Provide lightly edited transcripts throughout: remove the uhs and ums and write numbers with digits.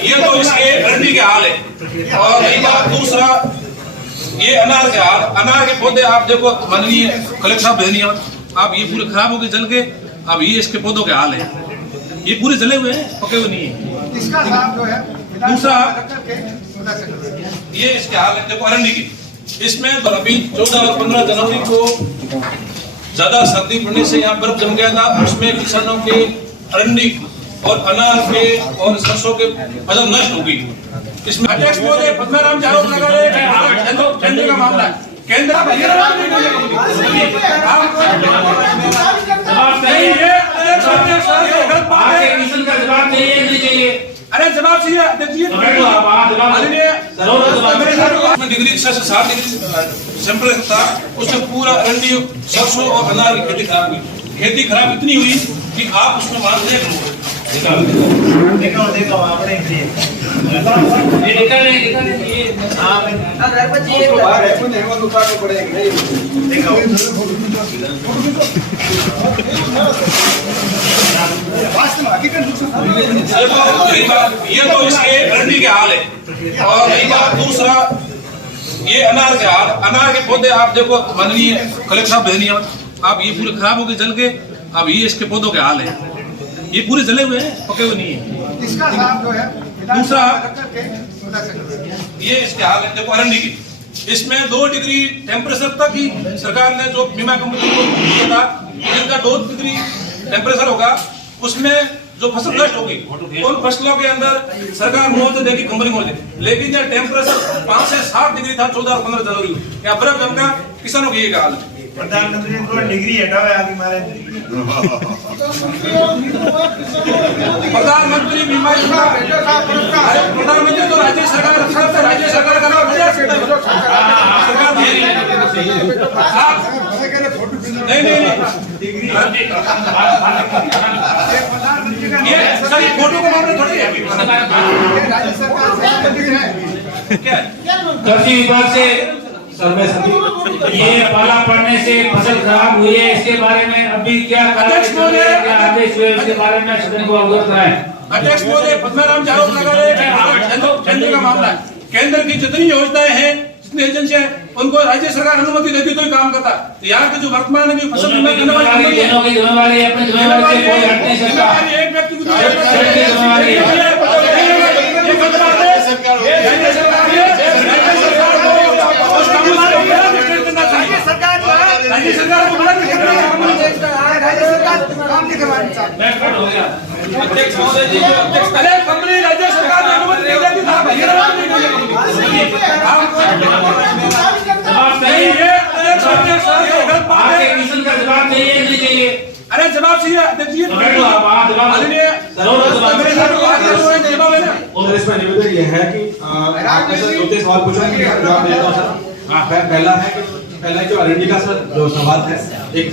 ये तो इसके अरंडी के हाल है। और रही बात दूसरा, ये अनार के हाल, अनार के पौधे आप देखो माननीय कलेक्टर साहब भेजनी, आप ये पूरे खराब हो गए जल के। अब ये इसके पौधों के हाल है, ये पूरे जले हुए हैं, पके हुए नहीं है। इसका नाम जो है दूसरा ये इसके हाल है, देखो अरंडी की, इसमें अभी 14 और 15 जनवरी को ज्यादा सर्दी पड़ने से यहाँ बर्फ जम गया था। उसमें किसानों के अरंडी और अनार के और सरसों के फसल नष्ट हो गई। इसमें अध्यक्ष महोदय पद्माराम जी आरोप लगा रहे हैं टेंडर का मामला है। केंद्र अरे जवाब चाहिए डिग्री 7 डिग्री सैंपल था, उसमें पूरा अरंडी सरसों और अनार की खेती खराब हुई। खेती खराब इतनी हुई कि आप उसमें मानते हैं ये तो इसके अरंडी के हाल है। और रही बात दूसरा, ये अनार के हाल, अनार के पौधे आप देखो माननीय कलेक्टर साहब भेजनी, आप ये पूरे खराब हो गए जल के। अब ये इसके पौधों के हाल है, ये पूरे जले हुए हैं, पके हुए नहीं है। इसका नाम जो है दूसरा ये इसके हाल है, देखो अरंडी की, इसमें 2 डिग्री टेम्परेचर तक ही सरकार ने जो बीमा कंपनी को दिया था, जिनका 2 डिग्री टेम्परेचर होगा उसमें जो फसल नष्ट होगी उन फसलों के अंदर सरकार मुआवजा देगी, कंपनी मुआवजा देगी। लेकिन जब टेम्परेचर 5 से 7 डिग्री था 14 और 15 जनवरी को, या बर्फ जमका किसानों की ये हाल है। प्रधानमंत्री को डिग्री हटाओ आगे मारे प्रधानमंत्री बीमा योजना, प्रधानमंत्री तो राज्य सरकार का नाम नहीं ये सर ये फोटो का मामला थोड़ी है। राज्य सरकार क्या कृषि विभाग से सर्वे ये पाला पड़ने से फसल खराब हुई है, इसके बारे में अभी क्या अध्यक्ष महोदय आदेश हुए इसके बारे में सदन को अवगत कराएं। अध्यक्ष महोदय पद्माराम जी आरोप लगा रहे हैं टेंडर का मामला है। केंद्र की जितनी योजनाएं हैं, जितनी एजेंसियां हैं, उनको राज्य सरकार अनुमति देती तो ही काम करता। तो यहाँ के जो वर्तमान में फसल बीमा करने वाली जिम्मेवारी अपनी जिम्मेवारी से कोई हट नहीं सकता। एक व्यक्ति को राज्य सरकार को मदद नहीं करनी है, राज्य सरकार काम नहीं करवानी चाहिए। अध्यक्ष महोदय जी पहले कंपनी राज्य सरकार ने अनुमति नहीं देती था, अरे जवाब चाहिए इसमें निवेदन ये है कि आपने सर 2 सवाल पूछा कि जवाब देता हूं सर। पहला जो अरंडी का सर जो सवाल है, एक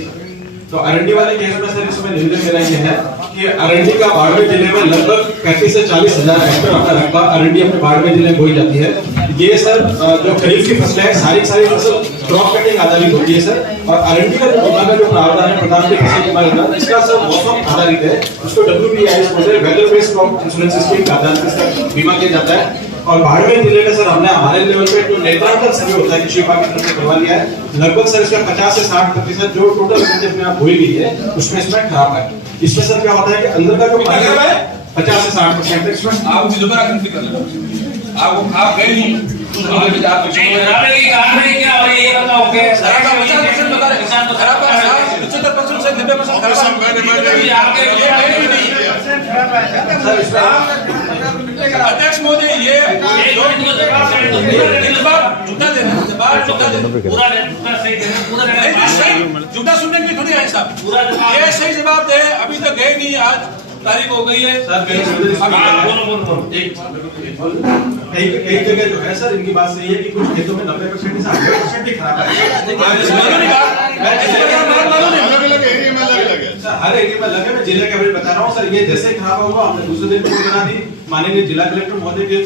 तो अरंडी वाले केस में सर इसमें निवेदन मेरा ये है कि अरंडी का बाड़मेर जिले में लगभग 35 से 40 हजार हेक्टेयर अपना रकबा अरंडी अपने बाड़मेर जिले में बोई जाती है। ये सर जो खरीफ की फसलें हैं सारी फसल क्रॉप कटिंग आधारित होती है सर। और अरंडी का जो बीमा का जो प्रावधान है प्रधानमंत्री फसल बीमा योजना, इसका सर मौसम आधारित है, उसको WPIS बोलते हैं, weather based crop insurance scheme के आधार पर बीमा किया जाता है। और बाड़मेर जिले में सर हमने हमारे लेवल पे जो नेत्रांकन सर्वे होता है कृषि विभाग की तरफ से करवा लिया है। लगभग सर इसका 50 से 60% जो टोटल में आप बोई गई है उसमें इसमें खराब है। इसमें सर क्या होता है कि अंदर का जो 50 से 60% इसमें आप दोबारा कंप्लीट कर लेना। आप गए नहीं क्या और ये बताओ कि 50% बता रहे किसान तो खराब है, 75% से 90% खराब है। अध्यक्ष महोदय ये झूठा देना झूठा सुनने के लिए थोड़ी आए साहब, ये सही जवाब दे। अभी तक गए नहीं, आज तारीख हो गई है सर। कई जगह जो है सर इनकी बात सही है कि कुछ खेतों में 90% से 80% भी खराब है। हर एरिया में लगे, मैं जिले का भी बता रहा हूँ सर। ये जैसे खराब होगा हमने दूसरे दिन बना दी, माननीय जिला कलेक्टर महोदय के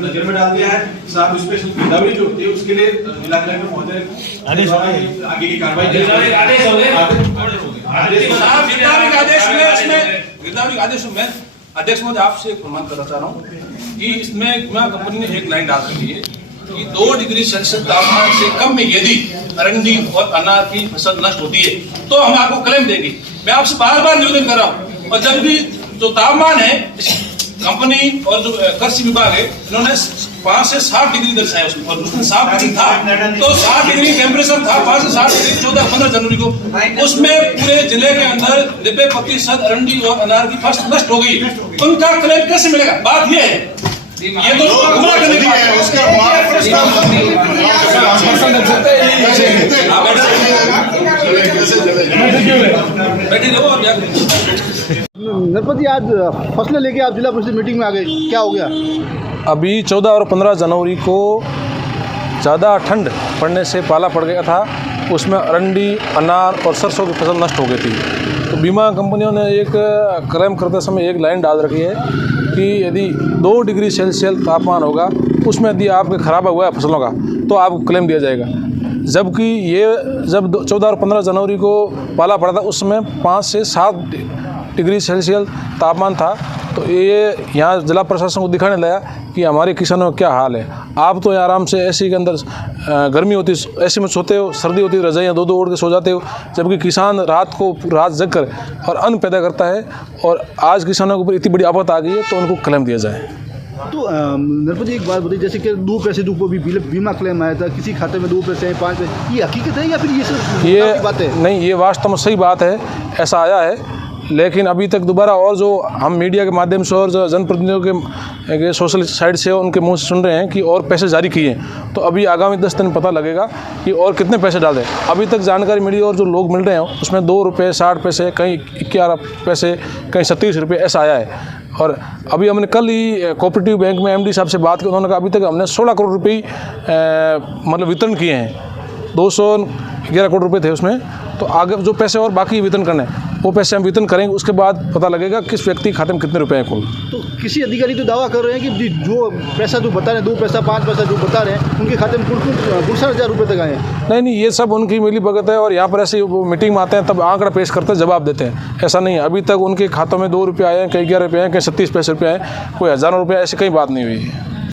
नजर में डाल दिया है साहब। स्पेशल गिरदावरी जो होती है उसके लिए जिला कलेक्टर महोदय आगे की कार्रवाई गिरदावरी के आदेश में अध्यक्ष महोदय आपसे एक प्रमाण करना चाह रहा हूँ कि इसमें बीमा कंपनी ने एक लाइन डाल रखी है कि 2 डिग्री सेल्सियस तापमान से कम में यदि अरंडी और अनार की फसल नष्ट होती है तो हम आपको क्लेम देंगे। मैं आपसे बार बार निवेदन कर रहा हूँ। और जब भी जो तापमान है कंपनी और जो कृषि विभाग है इन्होंने 5 से 7 डिग्री दर्शाया उसमें, और उसमें 7 डिग्री था तो 7 डिग्री टेम्परेचर था 5 से 7 डिग्री 14-15 जनवरी को। उसमें पूरे जिले के अंदर 90% अरंडी और अनार की फसल नष्ट हो गई। उनका क्लेम कैसे मिलेगा? बात यह है, ये तो गुमराह करने की बात है। उसका बैठे रहो और नरपत जी, आज फसलें लेके आप जिला परिषद मीटिंग में आ गए, क्या हो गया? अभी 14 और 15 जनवरी को ज़्यादा ठंड पड़ने से पाला पड़ गया था, उसमें अरंडी, अनार और सरसों की फसल नष्ट हो गई थी। तो बीमा कंपनियों ने एक क्लेम करते समय एक लाइन डाल रखी है कि यदि 2 डिग्री सेल्सियस तापमान होगा उसमें यदि आपके खराब हुआ है फसलों का तो आपको क्लेम दिया जाएगा। जबकि ये जब 14 और 15 जनवरी को पाला पड़ा था उसमें 5 से 7 डिग्री सेल्सियस तापमान था। तो ये यहाँ जिला प्रशासन को दिखाने लगा कि हमारे किसानों का क्या हाल है। आप तो आराम से एसी के अंदर गर्मी होती एसी में सोते हो, सर्दी होती रजाइयाँ 2-2 ओढ़ के सो जाते हो, जबकि किसान रात जग कर और अन्न पैदा करता है। और आज किसानों के ऊपर इतनी बड़ी आफत आ गई है तो उनको क्लेम दिया जाए। तो नरपत जी, एक बात बताइए, जैसे कि 2 पैसे भी बीमा क्लेम आया था, किसी खाते में 2 पैसे 5 पैसे, ये हकीकत है या फिर ये सिर्फ बात है? नहीं, ये वास्तव में सही बात है, ऐसा आया है। लेकिन अभी तक दोबारा और जो हम मीडिया के माध्यम से और जो जनप्रतिनिधियों के सोशल साइड से उनके मुंह से सुन रहे हैं कि और पैसे जारी किए, तो अभी आगामी 10 दिन पता लगेगा कि और कितने पैसे डाल रहे हैं। अभी तक जानकारी मिली और जो लोग मिल रहे हैं उसमें 2 रुपये 60 पैसे, कहीं 11 पैसे, कहीं 37 रुपये ऐसा आया है। और अभी हमने कल ही कोऑपरेटिव बैंक में एमडी साहब से बात की, उन्होंने कहा अभी तक हमने 16 करोड़ रुपये मतलब वितरण किए हैं। 211 करोड़ रुपये थे उसमें, तो आगे जो पैसे और बाकी वितरण करने हैं वो पैसे हम वितरण करेंगे, उसके बाद पता लगेगा किस व्यक्ति खाते में कितने रुपए हैं कुल। तो किसी अधिकारी तो दावा कर रहे हैं कि जो पैसा जो बता रहे हैं 2 पैसा 5 पैसा जो बता रहे हैं उनके खाते में कुल 60,000 रुपये तक आए हैं। नहीं, ये सब उनकी मिली भगत है। और यहाँ पर ऐसे मीटिंग में आते हैं तब आंकड़ा पेश करते हैं, जवाब देते हैं। ऐसा नहीं है, अभी तक उनके खातों में 2 रुपये आए हैं, कहीं 11 रुपये आए हैं, कहीं 37 पैसे रुपये आए हैं, कोई हज़ारों रुपये, ऐसी कहीं बात नहीं हुई है।